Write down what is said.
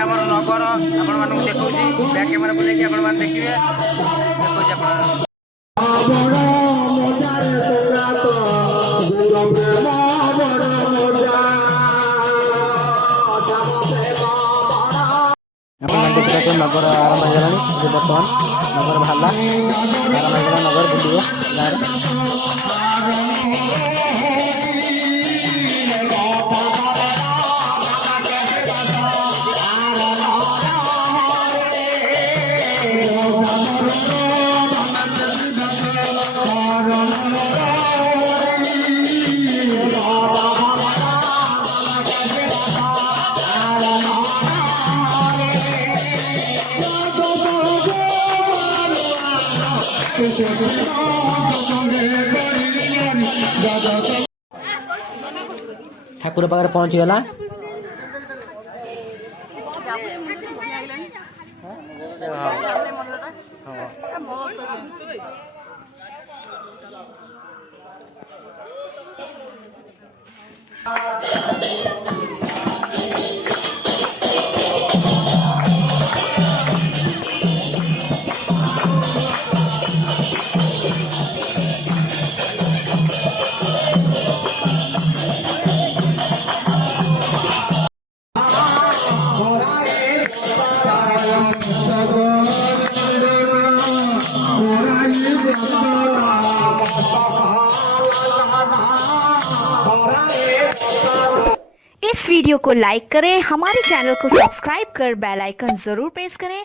आम नगर आपण देखा बैक कैमेरा बुले आप देखिए देखा देखते नगर आरंभ हो बर्तमान नगर बाहर आरंभ हो नगर बुल ठाकुर पाखे पहुँची गला इस वीडियो को लाइक करें, हमारे चैनल को सब्सक्राइब कर बेल आइकन जरूर प्रेस करें